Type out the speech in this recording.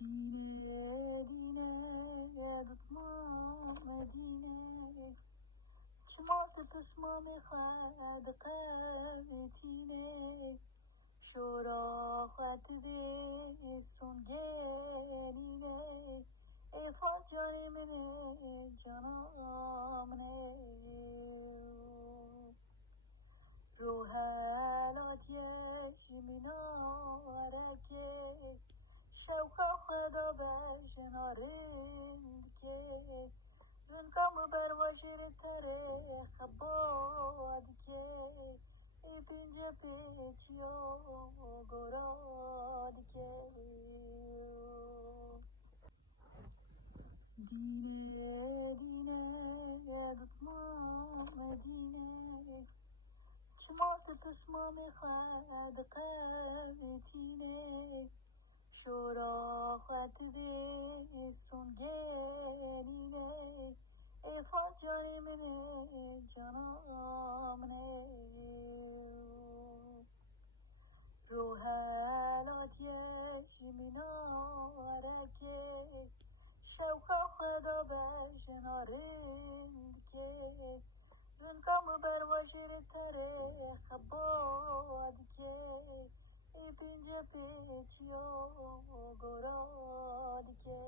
دینه دینه یادتما دینه چمات پشما میخواد قوتینه شورا خاطره سنگینه ای فاجای منه جانامنه روحلات یزمیناره که شوقا خدا بجنارند که زنکام بر وجر تره خباد که ای پینجا پیچیا گراد که دینه دینه یادتما دینه چمات پشما میخواد قوتینه شورا خاطره سنگینه ای فاجای منه جانامنه روحلات یزمیناره که شوقا خدا بجنارند که زنکام بر وجر تره خباد که ای پینجا پیچیا گراد که